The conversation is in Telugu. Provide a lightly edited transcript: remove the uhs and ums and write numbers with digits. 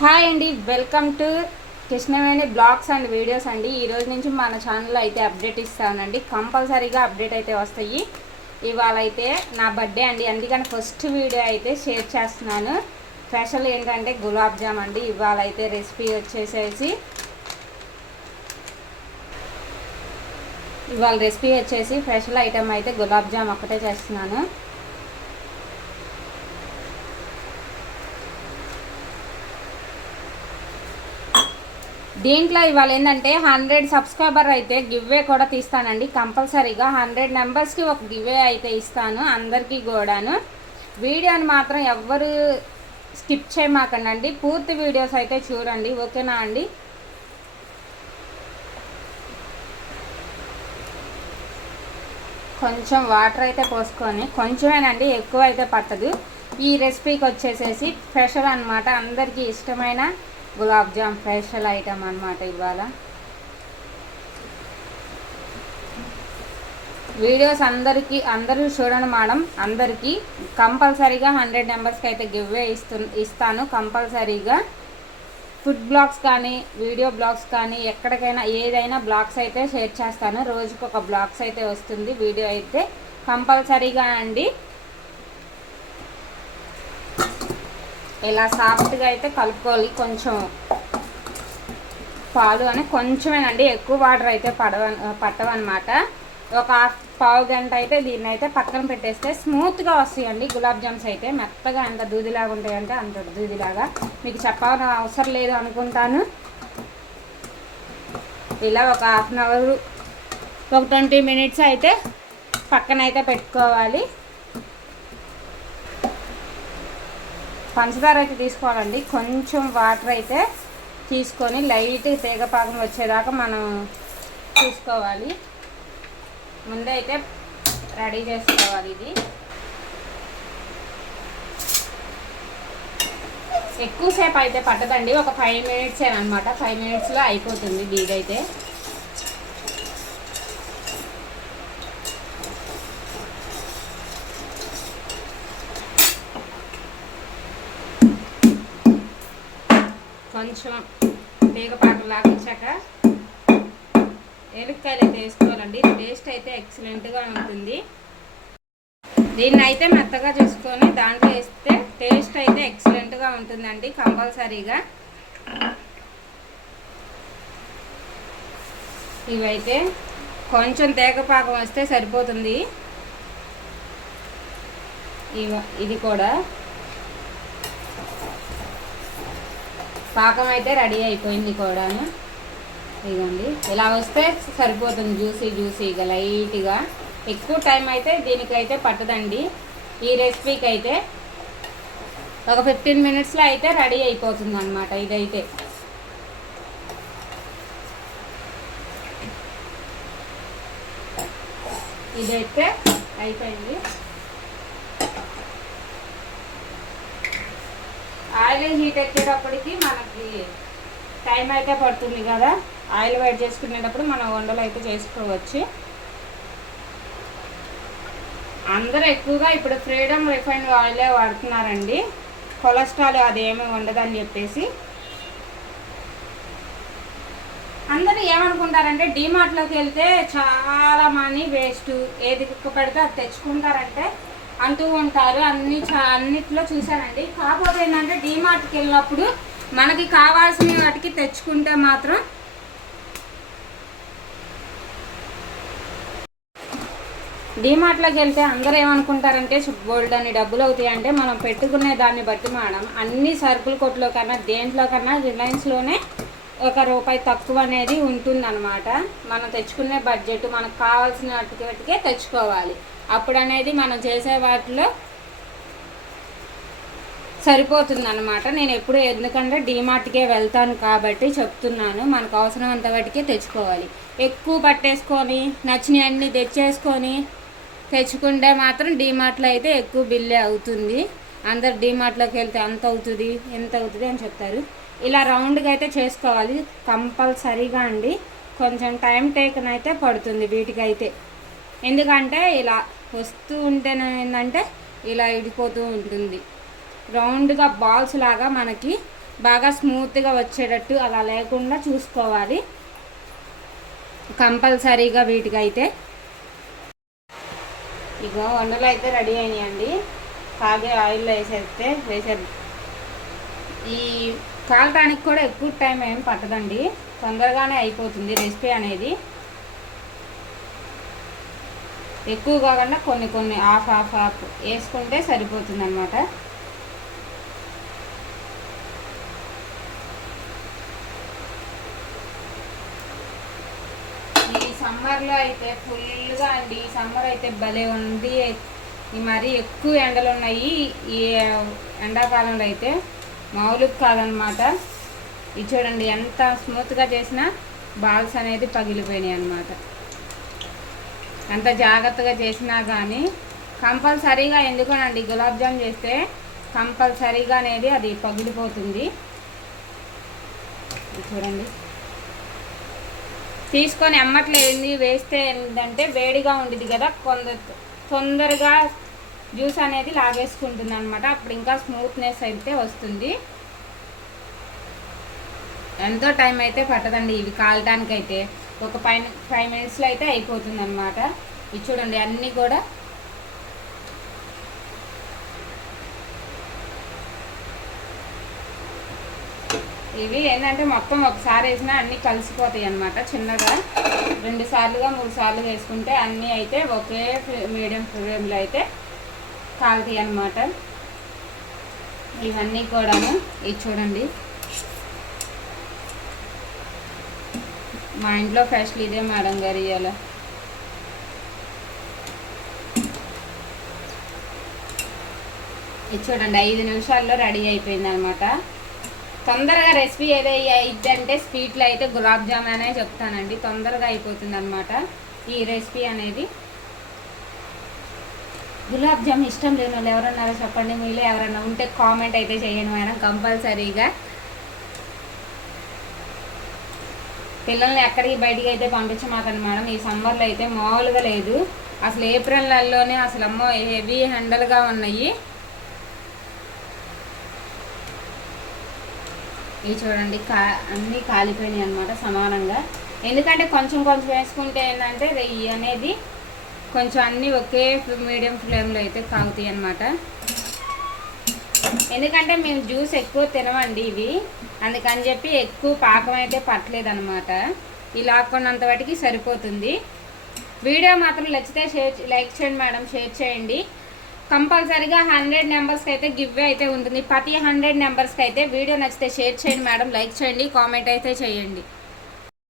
హాయ్ అండి, welcome to Krishnaveni blogs and videos అండి. ఈరోజు నుంచి మన ఛానల్లో అయితే అప్డేట్ ఇస్తానండి. కంపల్సరీగా అప్డేట్ అయితే వస్తాయి. ఇవాళ అయితే నా బర్త్డే అండి, అందుకని ఫస్ట్ వీడియో అయితే షేర్ చేస్తున్నాను. స్పెషల్ ఏంటంటే గులాబ్ జామ్ అండి. ఇవాళ అయితే రెసిపీ వచ్చేసి స్పెషల్ ఐటమ్ అయితే గులాబ్ జామ్ ఒక్కటే చేస్తున్నాను. దీంట్లో ఇవాళ ఏంటంటే 100 సబ్స్క్రైబర్ అయితే గివ్వే కూడా తీస్తానండి. కంపల్సరీగా 100 మెంబర్స్కి ఒక గివ్వే అయితే ఇస్తాను అందరికీ కూడాను. వీడియోని మాత్రం ఎవ్వరు స్కిప్ చేయమాకండి, పూర్తి వీడియోస్ అయితే చూడండి, ఓకేనా అండి. కొంచెం వాటర్ అయితే పోసుకొని, కొంచెమేనండి, ఎక్కువ అయితే పట్టదు. ఈ రెసిపీకి వచ్చేసేసి స్పెషల్ అనమాట, అందరికీ ఇష్టమైన గులాబ్ జామ్ స్పెషల్ ఐటమ్ అనమాట. ఇవాళ వీడియోస్ అందరూ చూడండి మేడం. అందరికీ కంపల్సరీగా 100 మెంబర్స్కి అయితే గివ్వే ఇస్తాను. కంపల్సరీగా ఫుడ్ బ్లాగ్స్ కానీ వీడియో బ్లాగ్స్ కానీ ఎక్కడికైనా ఏదైనా బ్లాగ్స్ అయితే షేర్ చేస్తాను. రోజుకి ఒక బ్లాగ్స్ అయితే వస్తుంది, వీడియో అయితే కంపల్సరీగా అండి. ఇలా సాఫ్ట్గా అయితే కలుపుకోవాలి. కొంచెం పాలు అని కొంచెమేనండి, ఎక్కువ వాటర్ అయితే పట్టవన్నమాట. ఒక పావు గంట అయితే దీన్ని అయితే పక్కన పెట్టేస్తే స్మూత్గా వస్తాయండి గులాబ్ జామ్స్ అయితే. మెత్తగా ఎంత దూదిలాగా ఉంటాయంటే అంత దూదిలాగా, మీకు చెప్పాల్సిన అవసరం లేదు అనుకుంటాను. ఇలా ఒక హాఫ్ అన్ అవర్, ఒక 20 మినిట్స్ అయితే పక్కన అయితే పెట్టుకోవాలి. పంచదార అయితే తీసుకోవాలండి. కొంచెం వాటర్ అయితే తీసుకొని లైట్ తీగపాకం వచ్చేదాకా మనం చూసుకోవాలి. ముందే అయితే రెడీ చేసుకోవాలి. ఇది ఎక్కువసేపు అయితే పట్టదండి, ఒక 5 మినిట్స్ అనమాట. 5 మినిట్స్లో అయిపోతుంది దీదైతే. కొంచెం తీగపాకలాగా వచ్చాక ఏలక్కాయలు అయితే వేసుకోవాలండి. టేస్ట్ అయితే ఎక్సలెంట్గా ఉంటుంది. దీన్ని అయితే మెత్తగా చేసుకొని దాంట్లో వేస్తే టేస్ట్ అయితే ఎక్సలెంట్గా ఉంటుందండి కంపల్సరీగా. ఇవైతే కొంచెం తీగపాకం వస్తే సరిపోతుంది. ఇది కూడా పాకం అయితే రెడీ అయిపోయింది కూడాను. ఇదిగోండి, ఇలా వస్తే సరిపోతుంది. జ్యూసీగా లైట్గా. ఎక్కువ టైం అయితే దీనికైతే పట్టదండి. ఈ రెసిపీకి అయితే ఒక 15 మినిట్స్లో అయితే రెడీ అయిపోతుంది అనమాట. ఇదైతే అయిపోయింది. ఆయిల్ హీట్ ఎక్కేటప్పటికి మనకి టైం అయితే పడుతుంది కదా. ఆయిల్ వేడి చేసుకునేటప్పుడు మనం వంటలు అయితే చేసుకోవచ్చు. అందరూ ఎక్కువగా ఇప్పుడు ఫ్రీడమ్ రిఫైన్డ్ ఆయిలే వాడుతున్నారండి. కొలెస్ట్రాల్ అదేమీ ఉండదని చెప్పేసి అందరూ ఏమనుకుంటారంటే డీమార్ట్లోకి వెళ్తే చాలా మనీ వేస్ట్, ఏది పడితే అది తెచ్చుకుంటారంటే అంటూ ఉంటారు. అన్నిట్లో చూశానండి. కాకపోతే ఏంటంటే డీమార్ట్కి వెళ్ళినప్పుడు మనకి కావాల్సిన వాటికి తెచ్చుకుంటే మాత్రం డీమార్ట్లోకి వెళ్తే అందరూ ఏమనుకుంటారంటే బోల్డ్ అని డబ్బులు అవుతాయి. అంటే మనం పెట్టుకునే దాన్ని బట్టి మేడం, అన్ని సరుకుల కొట్లో కన్నా దేంట్లో కన్నా రిలయన్స్లోనే ₹1 తక్కువ అనేది ఉంటుందన్నమాట. మనం తెచ్చుకునే బడ్జెట్ మనకు కావాల్సిన వాటికే తెచ్చుకోవాలి. అప్పుడు అనేది మనం చేసే వాటిలో సరిపోతుంది అన్నమాట. నేను ఎప్పుడు ఎందుకంటే డీమార్ట్కే వెళ్తాను కాబట్టి చెప్తున్నాను. మనకు అవసరమంత వాటికే తెచ్చుకోవాలి. ఎక్కువ పట్టేసుకొని నచ్చినవి అన్నీ తెచ్చుకుంటే మాత్రం డీమార్ట్లో అయితే ఎక్కువ బిల్లే అవుతుంది. అందరు డీమార్ట్లోకి వెళ్తే ఎంత అవుతుంది అని చెప్తారు. ఇలా రౌండ్గా అయితే చేసుకోవాలి కంపల్సరీగా అండి. కొంచెం టైం టేకన్ అయితే పడుతుంది వీటికైతే. ఎందుకంటే ఇలా వస్తూ ఉంటేనే ఏంటంటే ఇలా ఇడిపోతూ ఉంటుంది. రౌండ్గా బాల్స్ లాగా మనకి బాగా స్మూత్గా వచ్చేటట్టు అలా లేకుండా చూసుకోవాలి కంపల్సరీగా వీటికైతే. ఇగో వండలు అయితే రెడీ అయినాయండి. కాగే ఆయిల్లో వేసేది. ఈ కాలటానికి కూడా ఎక్కువ టైం ఏం పట్టదండి, తొందరగానే అయిపోతుంది రెసిపీ అనేది. ఎక్కువ కాకుండా కొన్ని కొన్ని హాఫ్ వేసుకుంటే సరిపోతుంది అన్నమాట. ఈ సమ్మర్లో అయితే ఫుల్గా అండి, ఈ సమ్మర్ అయితే భలే ఉంది. ఈ మరీ ఎక్కువ ఎండలు ఉన్నాయి ఈ ఎండాకాలంలో అయితే, మామూలుగా కాదనమాట. ఇది చూడండి ఎంత స్మూత్గా చేసినా బాల్స్ అనేది పగిలిపోయినాయి అన్నమాట. ఎంత జాగ్రత్తగా చేసినా కానీ కంపల్సరీగా, ఎందుకనండి గులాబ్ జామ్ చేస్తే కంపల్సరీగా అనేది అది పగిలిపోతుంది. చూడండి తీసుకొని అమ్మట్లేదు, వేస్తే ఏంటంటే వేడిగా ఉండేది కదా, తొందరగా జ్యూస్ అనేది లాగేసుకుంటుంది అనమాట. అప్పుడు ఇంకా స్మూత్నెస్ అయితే వస్తుంది. ఎంతో టైం అయితే పట్టదండి ఇవి కాలటానికైతే, ఒక 5 మినిట్స్లో అయితే అయిపోతుంది అనమాట. ఇది చూడండి అన్నీ కూడా ఇవి ఏంటంటే మొత్తం ఒకసారి వేసినా అన్నీ కలిసిపోతాయి అన్నమాట. చిన్నగా 2 సార్లుగా 3 సార్లు వేసుకుంటే అన్నీ అయితే ఒకే మీడియం ఫ్లేమ్లో అయితే కాలుతాయి అన్నమాట. ఇవన్నీ కూడాను ఇది చూడండి మా ఇంట్లో స్పెషల్ ఇదే మేడం గారు ఇవాళ. ఇది చూడండి 5 నిమిషాల్లో రెడీ అయిపోయింది అనమాట. తొందరగా రెసిపీ ఏదైతే ఇద్దంటే స్వీట్లో అయితే గులాబ్ జామ్ అనే చెప్తానండి, తొందరగా అయిపోతుంది అనమాట ఈ రెసిపీ అనేది. గులాబ్ జామ్ ఇష్టం లేని వాళ్ళు ఎవరన్నారో చెప్పండి, మీలో ఎవరైనా ఉంటే కామెంట్ అయితే చేయండి మేడం కంపల్సరీగా. పిల్లల్ని ఎక్కడికి బయటికి అయితే పంపించమాకండి మేడం, ఈ సమ్మర్లో అయితే మామూలుగా లేదు. అసలు ఏప్రిల్లోనే అసలు అమ్మో హెవీ ఎండలుగా ఉన్నాయి. ఇవి చూడండి అన్నీ కాలిపోయినాయి అనమాట సమానంగా. ఎందుకంటే కొంచెం కొంచెం వేసుకుంటే ఏంటంటే ఇవి అనేది కొంచెం అన్నీ ఒకే మీడియం ఫ్లేమ్లో అయితే కాగుతాయి అన్నమాట. ఎందుకంటే మేము జ్యూస్ ఎక్కువ తినమండి ఇవి, అందుకని చెప్పి ఎక్కువ పాకం అయితే పట్టలేదు అనమాట. ఇలా కొన్నంత వాటికి సరిపోతుంది. వీడియో మాత్రం నచ్చితే లైక్ చేయండి మేడం, షేర్ చేయండి. కంపల్సరీగా 100 నెంబర్స్కి అయితే గివ్ అయితే ఉంటుంది. ప్రతి 100 నెంబర్స్కి అయితే వీడియో నచ్చితే షేర్ చేయండి మేడం, లైక్ చేయండి, కామెంట్ అయితే చేయండి.